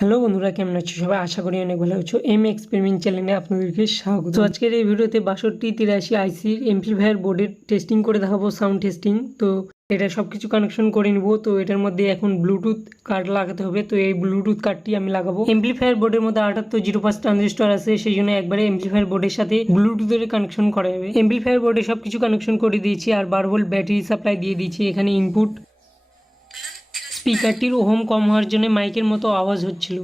Hello বন্ধুরা, কেমন আছো সবাই? আশা করি অনেক ভালো আছো। এম এক্সপেরিমেন্ট চ্যানেলে আপনাদেরকে স্বাগত। তো আজকের এই ভিডিওতে 6283 আইসির এমপ্লিফায়ার বোর্ডের টেস্টিং করে দেখাবো, সাউন্ড টেস্টিং। তো এটা সব কিছু কানেকশন করে নিব। তো এটার মধ্যে এখন ব্লুটুথ কার্ড লাগাতে হবে, তো এই ব্লুটুথ কার্ডটি আমি লাগাবো। এমপ্লিফায়ার বোর্ডের মধ্যে 7805 ট্রানজিস্টর আছে, সেই জন্য একবারে এমপ্লিফায়ার বোর্ডের সাথে ব্লুটুথের কানেকশন করা হবে। এমপ্লিফায়ার বোর্ডে সব কিছু কানেকশন করে দিয়েছি আর 12 ভোল্ট ব্যাটারি সাপ্লাই দিয়ে দিয়েছি। এখানে ইনপুট স্পিকারটির ওহম কম হওয়ার জন্য মাইকের মতো আওয়াজ হচ্ছিল।